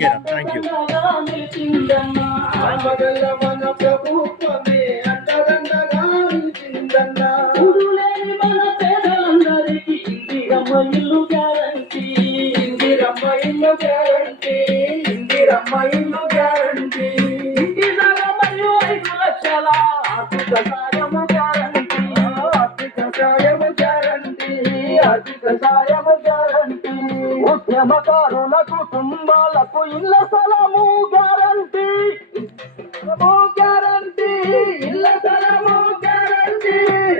ఓకేనా, thank you. మన ప్రభుత్వమే అండదండగా నిలిచిందన్నా. మన పేదలందరికీ ఇందిరమ్మ ఇల్లు గ్యారంటీ, ఇందిరమ్మ ఇల్లు గ్యారంటీ, ఇందిరమ్మ ఇల్లు గ్యారంటీ. ఇంటి ధర మరియు 5 లక్షల ఆర్థిక సాయము గ్యారంటీ, ఆర్థిక సాయము గ్యారంటీ, ఆర్థిక సాయము గ్యారంటీ. ఉద్యమకారుల కుటుంబాలకు ఇళ్ల స్థలము గ్యారంటీ, గ్యారంటీ, ఇళ్ల స్థలము గ్యారంటీ.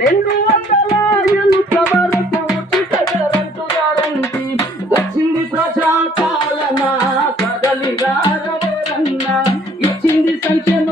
200 యూనిట్ల వరకు ఉచిత కరెంటు గ్యారంటీ. వచ్చింది ప్రజాపాలన కదలి రారన్న, ఇచ్చింది సంక్షేమ